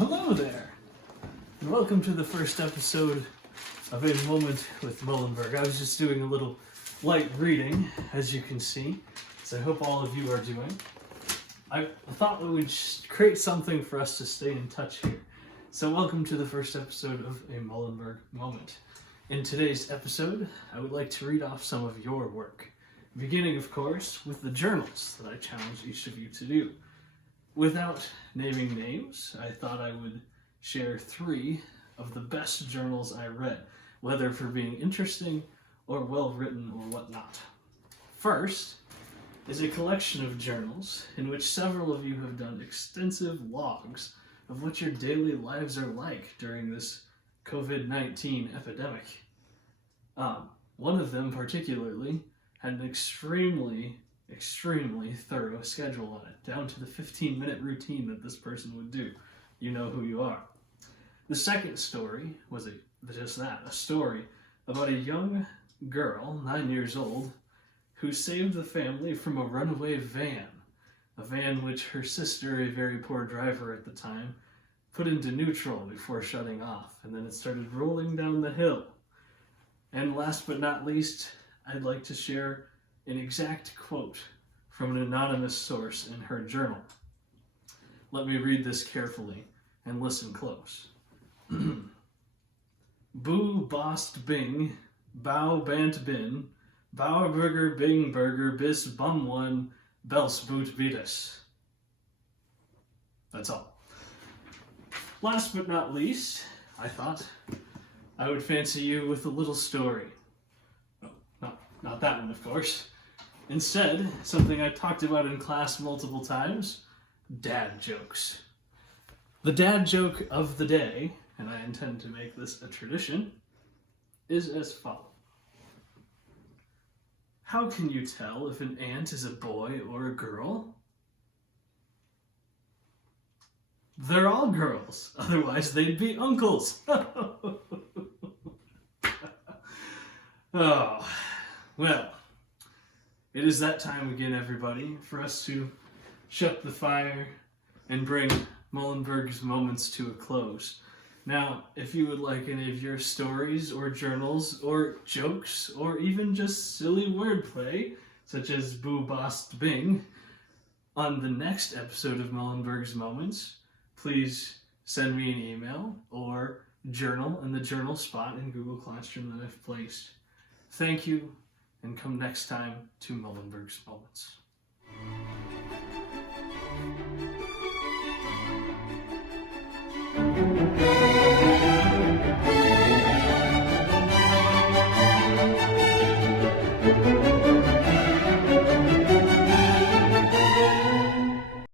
Hello there, and welcome to the first episode of A Moment with Muilenburg. I was just doing a little light reading, as you can see, so I hope all of you are doing. I thought we would create something for us to stay in touch here. So welcome to the first episode of A Muilenburg Moment. In today's episode, I would like to read off some of your work, beginning, of course, with the journals that I challenge each of you to do. Without naming names, I thought I would share 3 of the best journals I read, whether for being interesting or well written or whatnot. First is a collection of journals in which several of you have done extensive logs of what your daily lives are like during this COVID-19 epidemic. One of them particularly had an extremely thorough schedule on it, down to the 15-minute routine that this person would do. You know who you are. The second story was a story about a young girl, 9 years old, who saved the family from a runaway van, a van which her sister, a very poor driver at the time, put into neutral before shutting off, and then it started rolling down the hill. And last but not least, I'd like to share an exact quote from an anonymous source in her journal. Let me read this carefully and listen close. Boo bost bing, bow bant bin, bauerburger bing burger bis bum one, bels boot beatus. That's all. Last but not least, I thought I would fancy you with a little story. No, not that one, of course. Instead, something I talked about in class multiple times, dad jokes. The dad joke of the day, and I intend to make this a tradition, is as follows. How can you tell if an ant is a boy or a girl? They're all girls, otherwise they'd be uncles. Oh, well, it is that time again, everybody, for us to shut the fire and bring Muilenburg's Moments to a close. Now, if you would like any of your stories or journals or jokes or even just silly wordplay, such as Boo Bost Bing, on the next episode of Muilenburg's Moments, please send me an email or journal in the journal spot in Google Classroom that I've placed. Thank you, and come next time to Muilenburg's Moments.